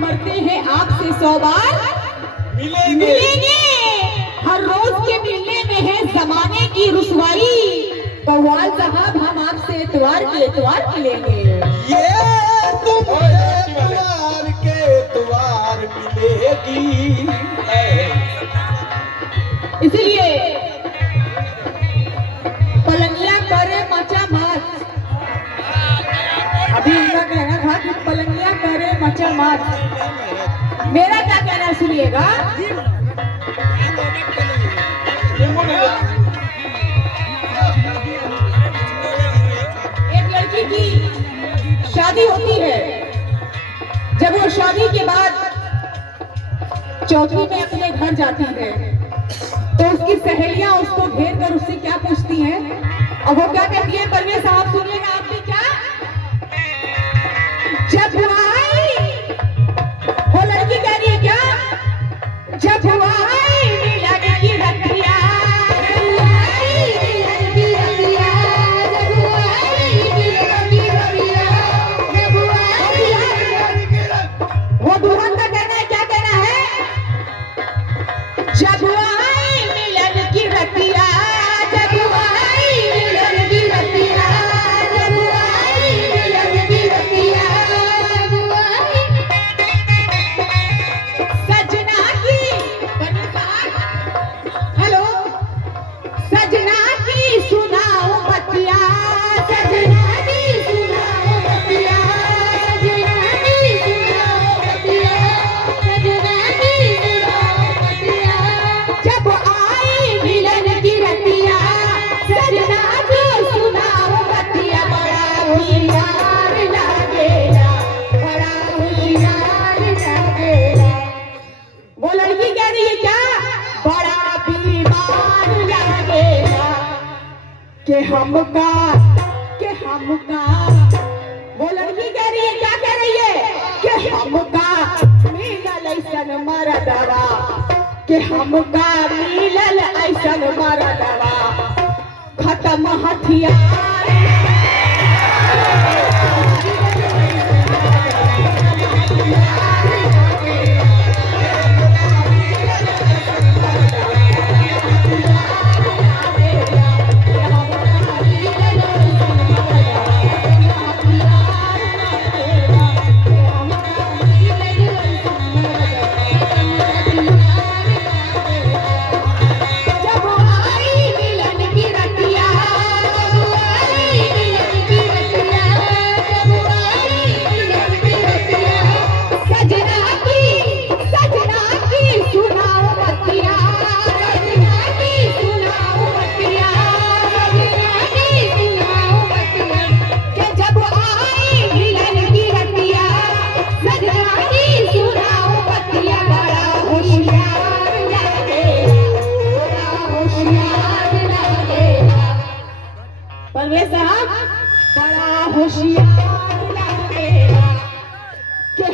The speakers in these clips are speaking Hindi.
मरते हैं आपसे 100 बार मिलेंगे। हर रोज के मिलने में है जमाने की रुसवाई। कव्वाल साहब हम आपसे एतवार के एतवार मिलेंगे। ये तुम्हें एतवार के एतवार मिलेगी। इसलिए पलंगिया करे मचा मत। अभी उनका कहना था कि पलंगिया करे मचा मत। मेरा क्या कहना सुनिएगा। एक लड़की की शादी होती है। जब वो शादी के बाद चौकी में अपने घर जाती है तो उसकी सहेलियां उसको घेर कर उससे क्या पूछती हैं और वो क्या कहती है। परवेज साहब सुनिएगा आप भी। क्या जब आई वो लड़की कह रही है क्या जब आई मिलन की रतिया वो दुल्हन का कहना है। क्या कहना है। जब आई मिलन की रतिया जब आई मिलन की रतिया जब आई मिलन की रतिया जब आई सजना की हेलो सजना की सुनाओ बतिया सजना की सुनाओ बतिया सजना की सुनाओ बतिया सजना की सुनाओ बतिया जब आई मिलन की रतिया सजना की सुनाओ बतिया। बड़ा होशियार लागेला बड़ा होशियार लागेला। वो लड़की कह रही है क्या बड़ा बीमार लागेला कि हमका वो लड़की कह रही है। क्या कह रही है कि हमका मिलल ऐसन मरदवा कि हमका मिलल ऐसन मरदवा खत्म हथियार। जब आई मिलन की रतिया जब आई मिलन की रतिया जब आई मिलन की रतिया सजना की सुनाओ बतिया सजना की सुनाओ बतिया सजना की सुनाओ बतिया कि जब आई मिलन की रतिया सजना की सुनाओ बतिया। बड़ा होशियार लागेला होशियार लागेला। परवेज साहब बड़ा होशियार लागेला कि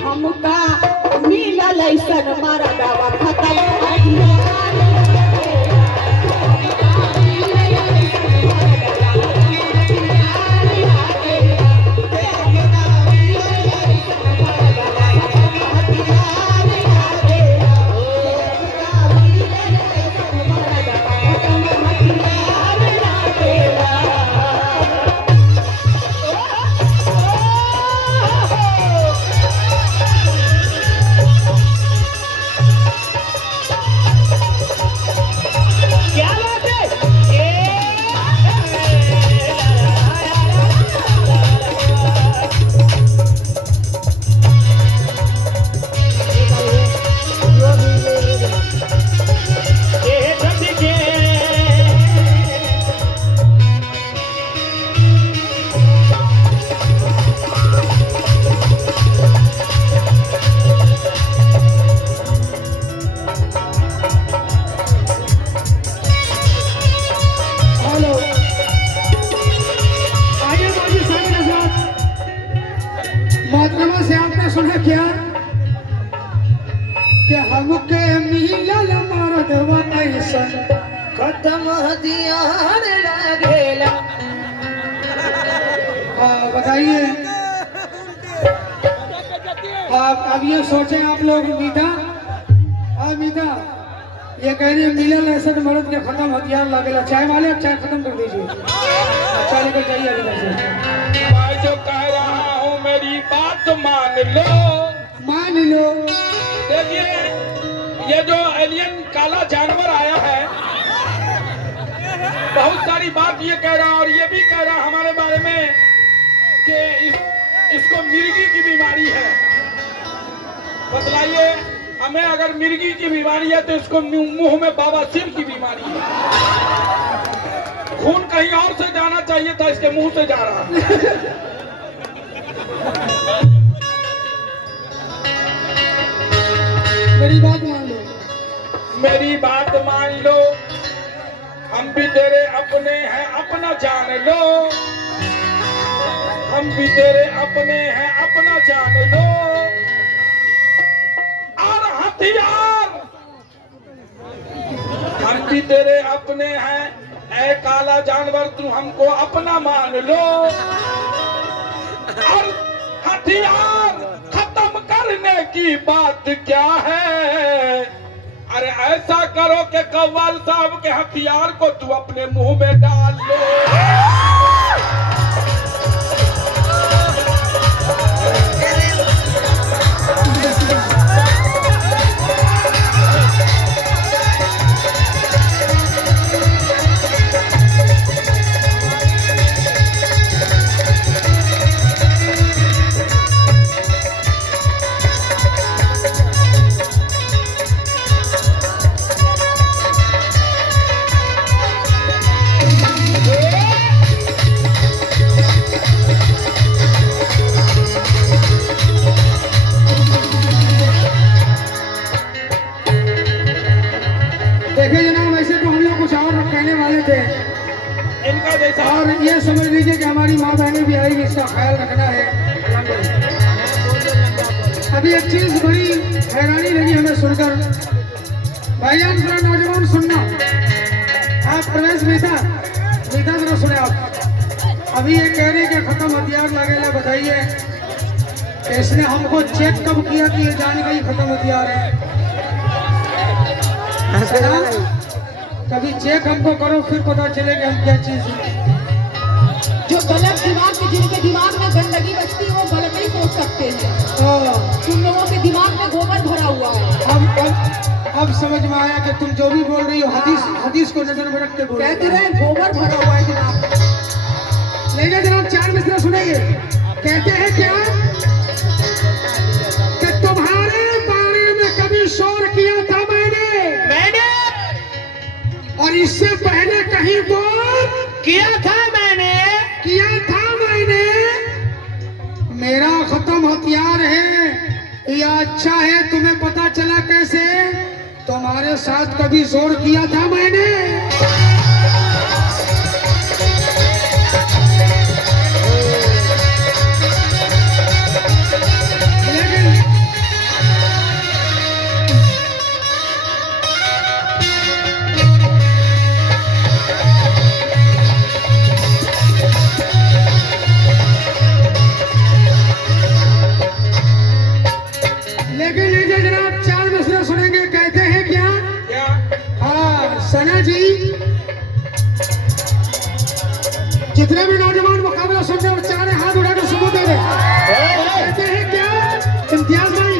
हमका मिलल ऐसन मरदवा खत्म हथियार लागेला। सुना क्या कि हमके मिलल मरदवा ऐसन खत्म हथियार लागेला। आग बताइए, आप अब ये सोचें आप लोग, मीता, हाँ मीता, ये कह रही है मिलल ऐसे तो मर्द के खत्म हथियार लागेला। चाय वाले अब चाय खत्म कर दीजिए, चाय लेकर जाइए अभी से। मैं जो कह रहा हूँ मेरी बात मान लो। मान लो। देखिए, ये जो एलियन काला जानवर आया है, बहुत सारी बात ये कह रहा और ये भी कह रहा हमारे बारे में कि इसको मिर्गी की बीमारी है। बतलाइए हमें, अगर मिर्गी की बीमारी है तो इसको मुंह में बवासीर की बीमारी है। खून कहीं और से जाना चाहिए था, इसके मुंह से जा रहा है। मेरी बात मान लो। मेरी बात मान लो, हम भी तेरे अपने हैं, अपना जान लो। हम भी तेरे अपने हैं, अपना जान लो। और हथियार हम भी तेरे अपने हैं, ऐ काला जानवर तू हमको अपना मान लो। और हथियार खत्म करने की बात क्या है? अरे ऐसा करो कि कव्वाल साहब के हथियार को तू अपने मुंह में डाल लो। देखिए जनाब, वैसे तो हम लोग कुछ और कहने वाले थे, इनका जैसा और ये समझ लीजिए कि हमारी माँ बहनें भी आएगी, इसका ख्याल रखना है। अभी एक चीज बड़ी हैरानी लगी हमें सुनकर। भाईजान जरा नौजवान सुनना, आप प्रवेश मीता जरा सुने आप। अभी ये कह रही कि खत्म हथियार लगेगा। बताइए इसने हमको चेक कब किया कि ये जान गई खत्म हथियार है? कभी चेक हमको करो, फिर पता चलेगा हम क्या चीज है। जो गलत दिमाग में, जिनके दिमाग में गंदगी बचती है वो गलत ही सोच सकते हैं। तुम लोगों के दिमाग में गोबर भरा हुआ है। अब समझ में आया कि तुम जो भी बोल रही हो हदीस को नजर में रख के बोल कहते रहे गोबर भरा हुआ है दिमाग में। लेकिन जनाब चार मिसरा सुनेंगे। कहते हैं क्या कि तुम्हारे बारे में कभी शोर किया था मैंने, और इससे पहले कहीं तो किया था मैंने। मेरा खत्म हथियार है या अच्छा है तुम्हें पता चला कैसे? तुम्हारे साथ कभी जोर किया था मैंने। लेकिन लीजिए जनाब चार मिसरे सुनेंगे। कहते हैं क्या? हाँ सना जी, जितने भी नौजवान मुकाबला सुन रहे और चारे हाथ उठा कर सबूत दे रहे। कहते हैं क्या इम्तियाज भाई?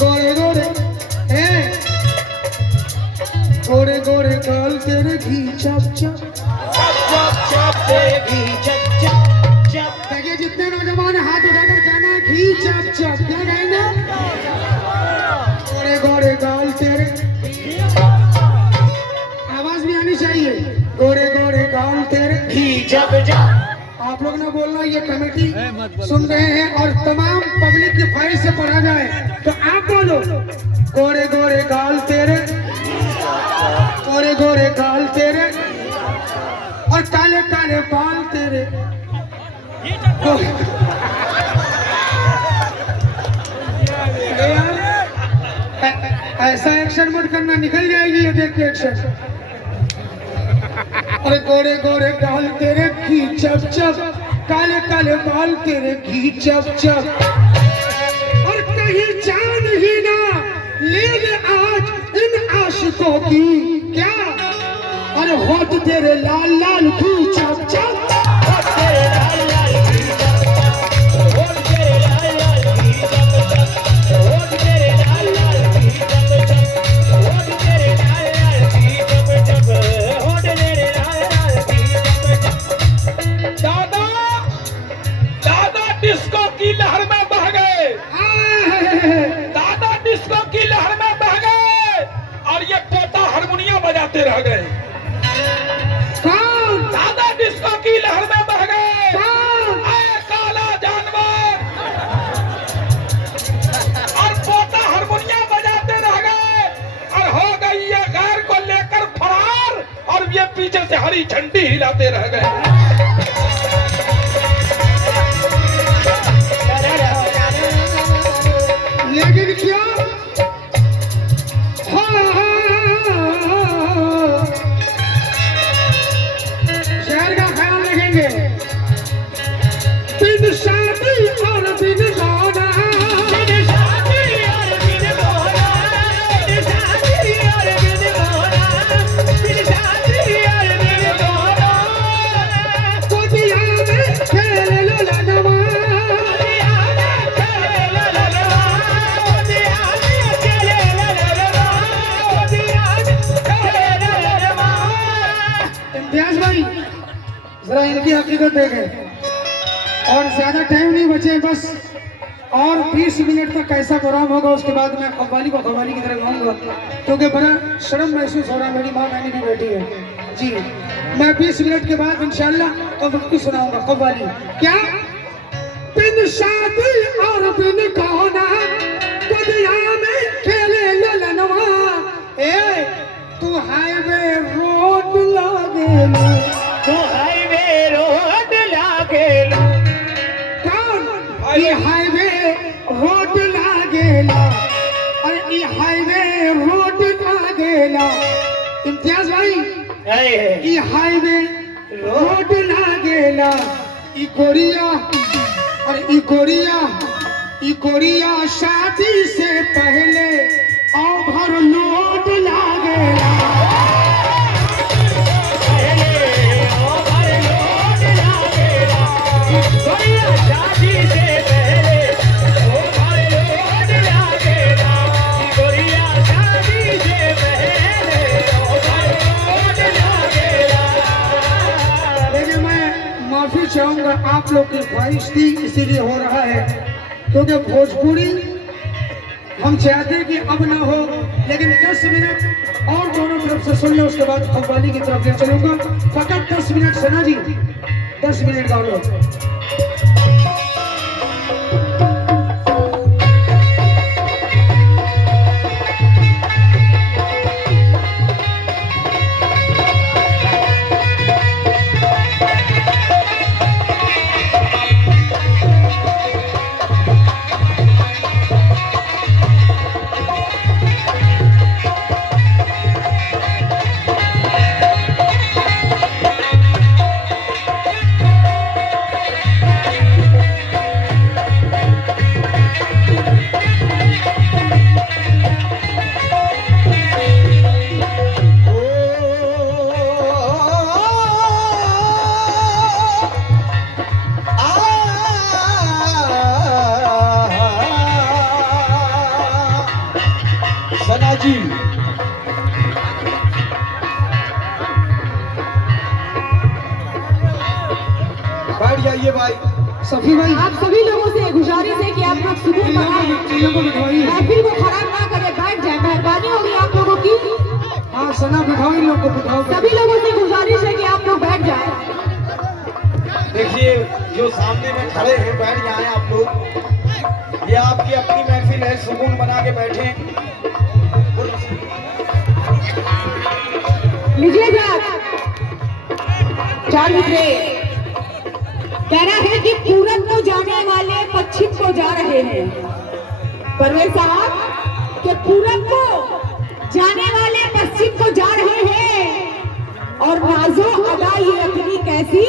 गोरे गोरे गोरे गोरे गाल तेरे घी चप चप। देखिए जितने नौजवान हाथ उठाकर कहना है घी चप चप, क्या कहेंगे? गोरे गोरे गाल तेरे, आवाज भी आनी चाहिए। गोरे गोरे गाल तेरे घी चप चप। आप लोग ना बोलना, ये कमेटी सुन रहे हैं और तमाम पब्लिक की ख्वाहिश से पढ़ा जाए तो आप बोलो गोरे गोरे गाल तेरे, गोरे गोरे गाल तेरे और काले काले बाल तेरे। ऐसा एक्शन मत करना, निकल जाएगी ये देख के एक्शन। अरे गोरे गोरे गाल तेरे की चप चप काले काले बाल तेरे घी चप चप, और कहीं जान ही ना ले ले आज इन आशिकों की क्या, अरे होठ तेरे लाल लाल घी चप चप, दादा दादा डिस्को की लहर में बह गए, दादा डिस्को की लहर में बह गए, और ये पोता हारमोनियम बजाते रह गए। कौन दादा डिस्को की लहर में बह गए, कौन आए काला जानवर, और पोता हारमोनियम बजाते रह गए, और हो गई ये गैर को लेकर फरार, और ये पीछे से हरी झंडी हिलाते रह गए। लेकिन क्या शहर का ख्याल रखेंगे, बिन शादी और बिन गाना, बिन शादी और बिन गाना, बिन शादी और बिन गाना, बिन शादी और बिन गाना, कोदिया में खेल लो लनवा, कोदिया में खेल लो लनवा, कोदिया में खेल लो लनवा, कोदिया में खेल लो लनवा। इम्तियाज भाई जरा इनकी हकीकत देखें, और ज्यादा टाइम नहीं बचे, बस और 20 मिनट तक कैसा प्रोग्राम होगा, उसके बाद मैं कव्वाली को कव्वाली की तरह गाऊंगा, क्योंकि बड़ा शर्म महसूस हो रहा है, मेरी माँ बहनी भी बैठी है जी। मैं 20 मिनट के बाद इंशाल्लाह कव्वाली सुनाऊंगा। कव्वाली क्या, बिन शादी और बिन गाना, दुनिया में खेले ललनवा, ए तू हाईवे रोड लागे, तो हाईवे रोड लागेला, कौन ये हाईवे रोड लागेला, और ये हाईवे रोड लागेला, इम्तियाज भाई ये हाईवे रोड लागेला, ई गोरिया और ई गोरिया, ई गोरिया शादी से पहले ओवर लोड लागेला, गोरिया शादी से पहले ओवरलोड लागेला, गोरिया शादी से पहले ओवरलोड लागेला। लेकिन मैं माफी चाहूंगा, आप लोग की ख्वाहिश थी इसीलिए हो रहा है, क्योंकि भोजपुरी हम चाहते हैं कि अब ना हो, लेकिन 10 मिनट और दोनों तरफ से सुन लो, उसके बाद कव्वाली की तरफ ले चलूंगा। फकत 10 मिनट से ना जी, 10 मिनट गा लो। सना जी बैठ जाइए भाई। सफी भाई आप सभी लोगों से गुजारिश है कि आप लोग सुकून बनाएं, चीजों को बिठवाइए। महफिल को खराब ना करें, बैठ जाए, मेहरबानी होगी आप लोगों की। हाँ सना बिठाओ, इन लोग को बिठाओ। सभी लोगों से गुजारिश है कि आप लोग बैठ जाएं। देखिए जो सामने में खड़े हैं बैठ जाएं आप लोग, ये आपकी अपनी महफिल है, सुकून बना के बैठे। लीजिए जाग चार मित्रे, कहना है कि पूरब को जाने वाले पश्चिम को जा रहे हैं। परवेज साहब के पूरब को जाने वाले पश्चिम को जा रहे हैं, और नाजो अदा ये अपनी कैसी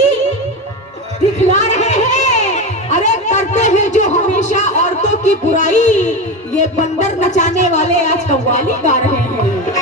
दिखला रहे हैं। की बुराई ये बंदर नचाने वाले आज कव्वाली गा रहे हैं।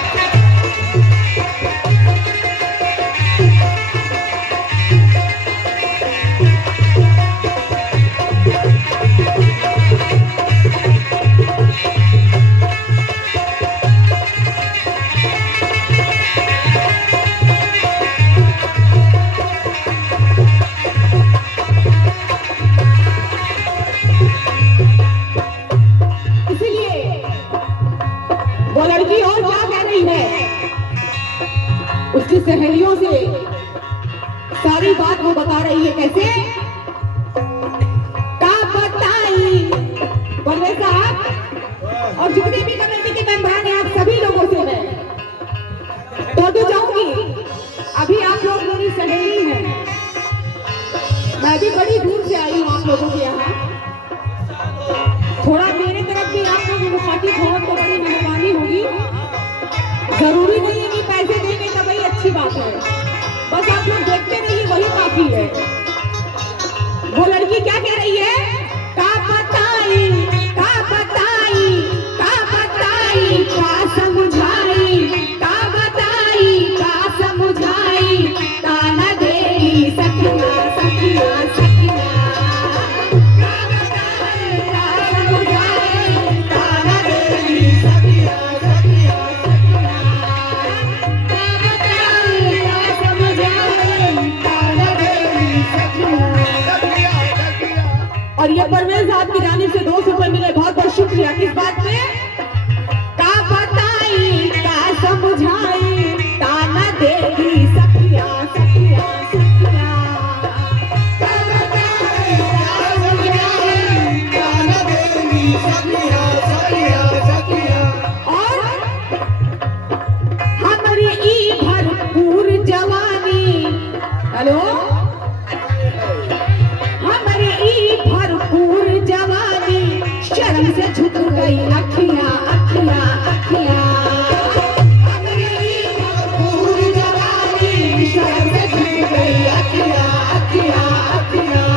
वो लड़की और क्या कह रही है, उसकी सहेलियों से सारी बात वो बता रही है। कैसे का बताई बोले साहब, और जितने भी कमेटी के मेंबर हैं आप सभी लोगों से मैं तो जाऊंगी। अभी आप लोग मेरी सहेली हैं, मैं भी बड़ी दूर से आई हूँ आप लोगों के यहाँ। थोड़ा मेरे तरफ भी आप लोग मुखातिब हो तो बड़ी मेहरबानी होगी। जरूरी नहीं है कि पैसे देंगे तो भाई अच्छी बात है, बस आप लोग देखते रहिए वही काफी है। वो लड़की क्या कह रही है, का बताई का बताई का बताई का समझाई, का बताई का समझाई, ताना देरी सखिया सखिया सखिया, का बताई का समझाई, ताना देरी सखिया सखिया सखिया, का बताई का समझाई, ताना देरी सखिया। और ये परवेज साहब की जानिब से 200 रुपए मिले, बहुत बहुत शुक्रिया। किस बात में, का बताई का समझाई, ताना देगी सखिया सखिया सखिया, का बताई का समझाई, ताना देगी सखिया सखिया सखिया। और हमारी ई भरपूर जवानी, हेलो, हमारी ई भरपूर जवानी शर्म से झुक गई अखियां अखियां अखियां, हमारी ई भरपूर जवानी शर्म से झुक गई अखियां अखियां अखियां।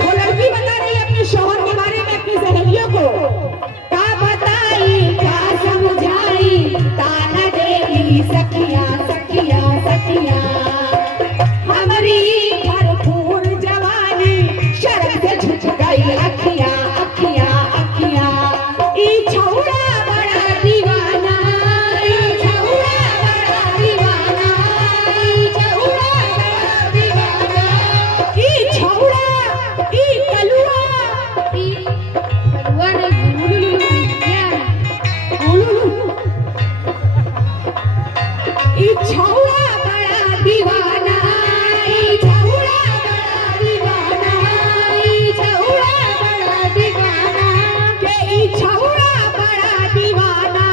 वो लड़की बता रही है अपने शौहर के बारे में अपनी सहेलियों को, का बताई का समझाई, ताना देगी सखिया सखिया सखिया, हमारी भरपूर जवानी शर्म से झुक गई अखियां अखियां अखियां। ई छौड़ा बड़ा दीवाना, ई छौड़ा बड़ा दीवाना, ई छौड़ा बड़ा दीवाना, ई छौड़ा ई कलुआ, ई कलुआ नहीं क्या ई छौड़ा बड़ा दीवाना, ई छौड़ा बड़ा दीवाना, ई छौड़ा बड़ा दीवाना, के ई छौड़ा बड़ा दीवाना,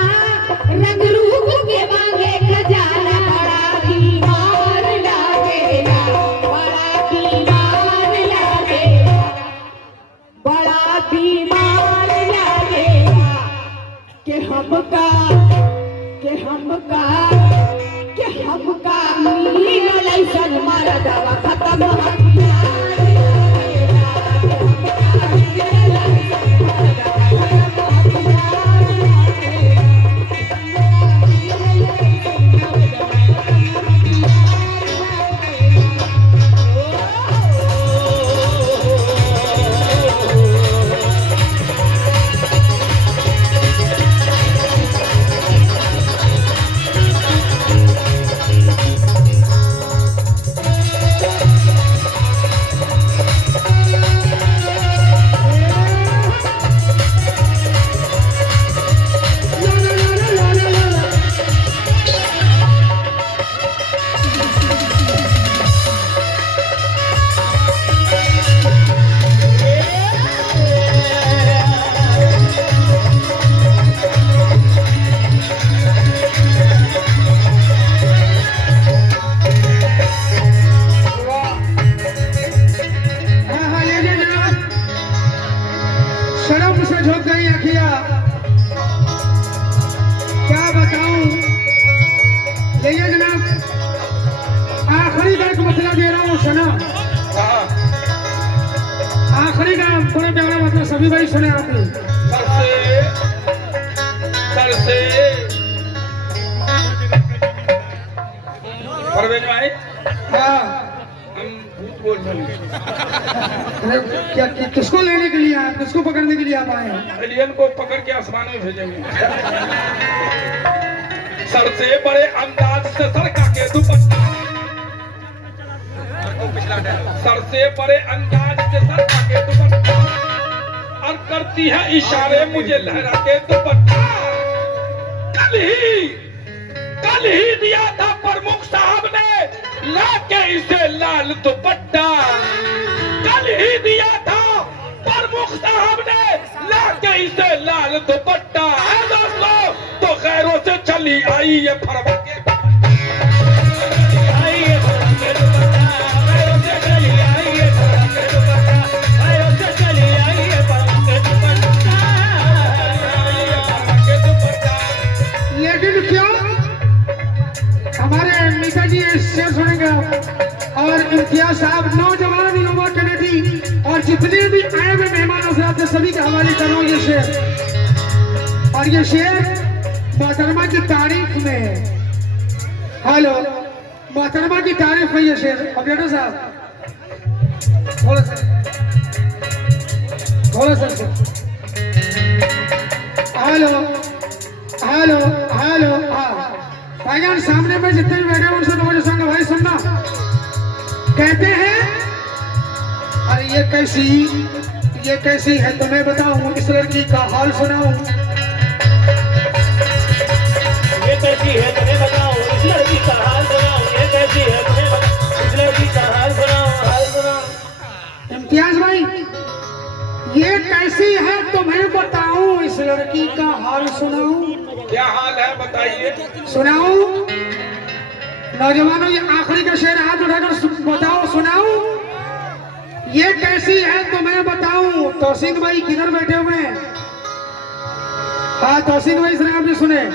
रंग रूप के मांगे खजाना, बड़ा बीमार लागेला, बड़ा बीमार लागेला, बड़ा बीमार लागेला, के हमका के हमका के हमका मीन लैसन मरदवा खत्म हथियार लागेला, के हमका मीन लैसन मरदवा खत्म हथियार शर्म से झुक गई अखिया, क्या बताऊं। लेकिन जनाब आखिरी का एक मसला दे रहा हूँ सना, आखिरी का बड़ा प्यारा मतलब सभी भाई सुने आपने। सर से परवेज भाई, हाँ हम भूत बोल रहे हैं। अरे किसको लेने के लिए आप, किसको पकड़ने के लिए आप आए हैं? एलियन को पकड़ के आसमान में भेजेंगे। सर से बड़े अंदाज से सरका के दुपट्टा, सर से बड़े अंदाज से सरका के दुपट्टा, और करती है इशारे मुझे लहरा के दुपट्टा। कल ही दिया था प्रमुख साहब ने लाके इसे लाल दुपट्टा, कल ही दिया था प्रमुख साहब ने लाके इसे लाल दुपट्टा। है दोस्तों तो खैरों से चली आई ये फरवा के लेकिन क्या हमारे मीता जी शेर सुनेंगे और इम्तियाज साहब नौजवान युवा कमेटी और जितने भी आए हुए मेहमान हजरात सभी के हवाले कर रहा हूँ ये शेर। और ये शेर मोहतरमा की तारीफ में है। हेलो, मोहतरमा की तारीफ में ये शेर। ऑपरेटर साहब थोड़ा सा हेलो हेलो हेलो। हाँ भाईजान, सामने में जितने भी बैठे हैं उनसे तो मुझे संग भाई सुनना। कहते हैं अरे ये कैसी है तुम्हें बताऊं, इस लड़की का हाल सुनाऊं। ये कैसी है तुम्हें बताऊं, इस लड़की का हाल सुनाऊं। ये कैसी है तुम्हें बताऊं, इस लड़की का हाल सुनाऊं, हाल सुनाऊं। इम्तियाज भाई, ये कैसी है तुम्हें बताऊं, इस लड़की का हाल सुनाऊं। क्या हाल है बताइए। सुनाऊं नौजवानों, ये आखिरी का शेर हाथ उठाकर बताओ, सुनाऊं। ये कैसी है तुम्हें बताऊं। तौसीक भाई किधर बैठे हुए हैं? हाँ तौसीक भाई सुने, आपने सुने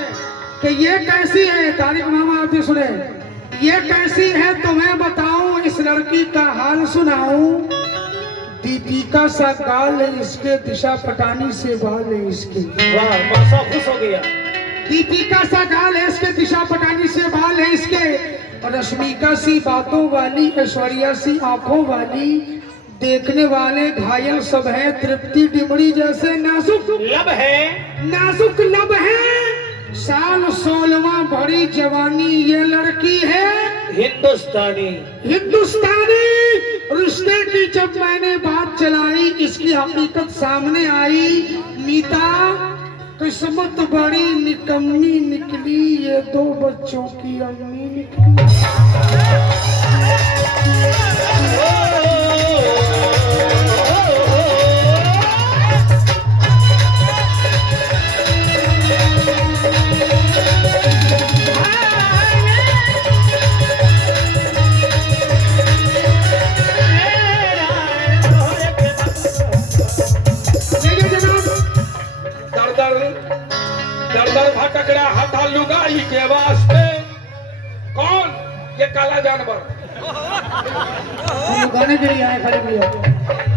कि ये कैसी है। तारिक मामा आपने सुने, ये कैसी है तुम्हें बताऊं, इस लड़की का हाल सुनाऊं। दीपिका सा गाल है इसके, दिशा पटानी से बाल है इसके। वाह, मौसा खुश हो गया। दीपिका सा गाल है इसके, दिशा पटानी से बाल है इसके, और रश्मिका सी बातों वाली, ऐश्वर्या सी आंखों वाली, देखने वाले घायल सब है, तृप्ति डिमरी जैसे नाजुक लब है, नाजुक लब है, साल 16वां भरी जवानी ये लड़की है हिंदुस्तानी। रिश्ते की जब मैंने बात चलाई, इसकी हकीकत सामने आई। मीता किस्मत बड़ी निकम्मी निकली, ये 2 बच्चों की अम्मी निकली। दर भटकड़ा हथा लुगाई के वास्ते। कौन? ये काला जानवर गाने के लिए आए खड़े भैया।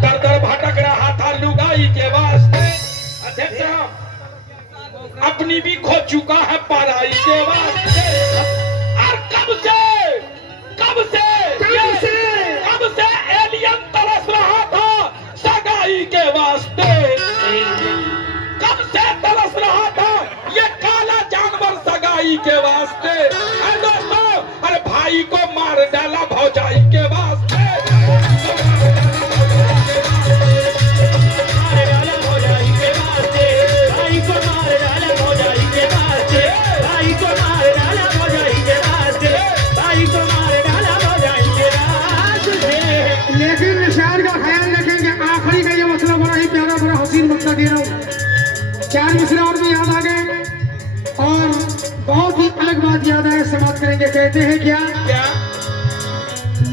दर भटकड़ा हथा लुगाई के वास्ते। अध्यक्ष साहब, अपनी भी खो चुका है पराई के वास्ते। और कब से एलियन तरस रहा था सगाई के वास्ते। कब से तरस रहा था ये काला जानवर सगाई के वास्ते। अरे दोस्तों, अरे भाई को मार डाला भौजाई के वास्ते। लेकिन निशान का ख्याल रखेंगे, आखिरी का ये मसला बड़ा ही प्यारा, बड़ा हसीन मसला दे रहा हूँ। 4 मिसरे और भी याद आ गए और बहुत ही अलग बात याद आए, समाप्त करेंगे। कहते हैं क्या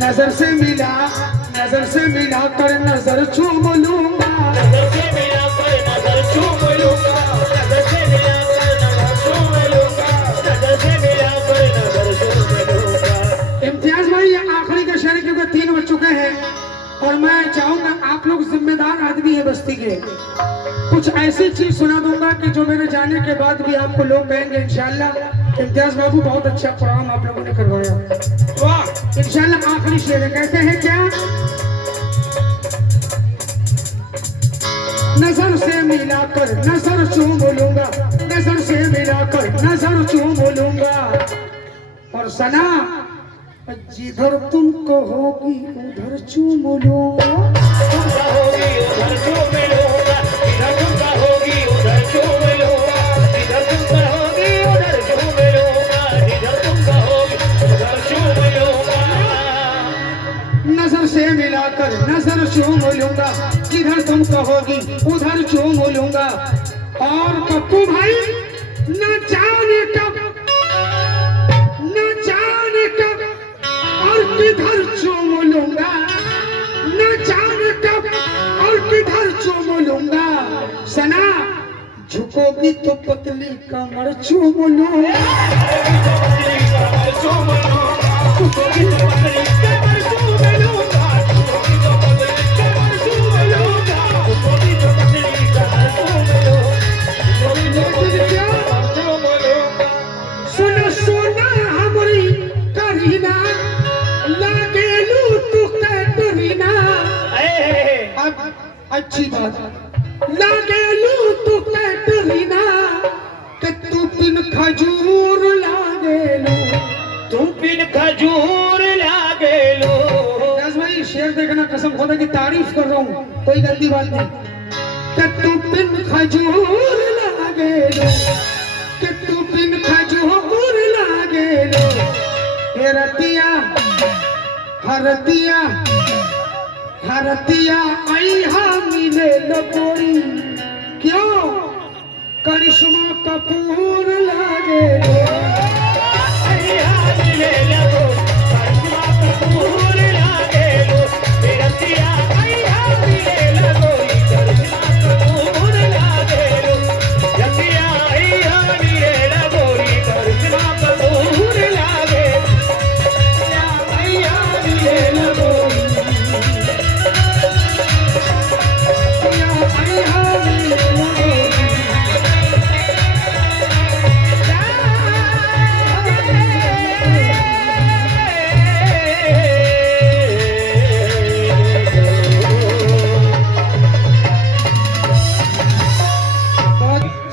नजर से मिला कर नजर चूम लूंगा, नजर से मिला कर नजर चूम लूंगा, नजर से मिला कर नजर चूम लूंगा, नजर से मिला कर नजर चूम लूंगा। इम्तियाज भाई, ये आखिरी का शेर क्योंकि 3 बज चुके हैं और मैं चाहूंगा, आप लोग जिम्मेदार आदमी है बस्ती के, कुछ ऐसी चीज सुना दूंगा कि जो मेरे जाने के बाद भी आपको लोग कहेंगे इंशाल्लाह इम्तियाज बाबू बहुत अच्छा प्रोग्राम आप लोगों ने करवाया। वाह इंशाल्लाह आखिरी शेर है, कहते हैं क्या? नजर से मिलाकर नजर चूम लूंगा, नजर से मिलाकर नजर चूम लूंगा, और सना जिधर तुम कहोगी उधर चूम लूंगा। तुम कहोगी उधर चूम लूंगा, इधर तुम कहोगी उधर चूम लूंगा, इधर तुम कहोगी उधर चूम लूंगा, इधर तुम कहोगी उधर चूम लूंगा। नजर से मिलाकर नजर चूम लूंगा, जिधर तुम कहोगी उधर चूम लूंगा, और पप्पू भाई न जाने कब और किधर चूम लूंगा, न जाने कब और किधर चूम लूंगा, सना झुकोगी तो पतली कमर चूम लूंगा। सुना सुना हमारी करीना, लागेलू तू कैटरीना, अच्छी बात, लागेलू तू कैटरीना, कि तू बिन खजूर लागेलू, तुम बिन खजूर लागेलो। भाई शेर देखना, कसम खुदा की तारीफ कर रहा हूँ, कोई गंदी बात नहीं, कि तू बिन खजूर लागेलू, कि तू बिन खजूर लागेलू, रतिया हरतिया हरतिया आईहा मिले लगोरी, क्यों करिश्मा कपूर लागे मिले लगो करिश्मा कपूर लागेलो, रतिया आईहा मिले लगो करिश्मा कपूर लागेलो, रतिया आईहा मिले लगो करिश्मा कपूर लागेलो।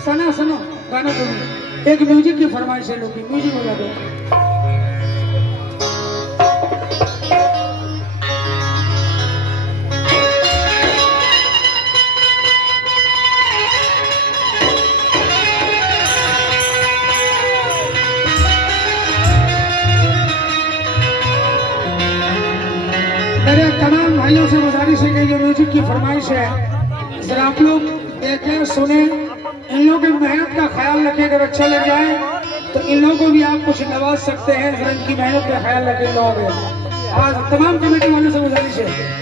सना सुनो गाना सुनो, एक म्यूजिक की फरमाइश है, लोग म्यूजिक बजा दो। मेरे तमाम भाइयों से गुजारिश है कि जो म्यूजिक की फरमाइश है जरा आप लोग देखें सुने, इन लोगों की मेहनत का ख्याल रखें, अगर अच्छा लग जाए तो इन लोगों को भी आप कुछ नवाज सकते हैं, जरा इनकी मेहनत का ख्याल रखें लोग। आज तमाम कमेटी वालों से गुजारिश है।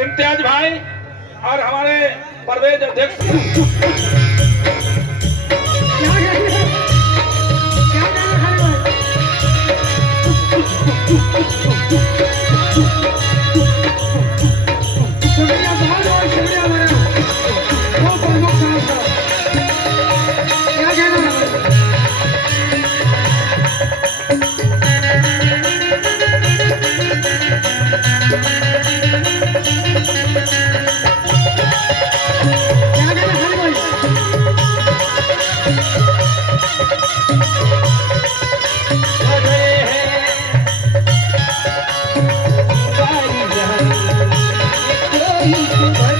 इम्तियाज भाई और हमारे परवेज अध्यक्ष शुक्रिया, बहुत बहुत शुक्रिया मेरा वो प्रमुख साहब का। क्या कहना है? पीठ भर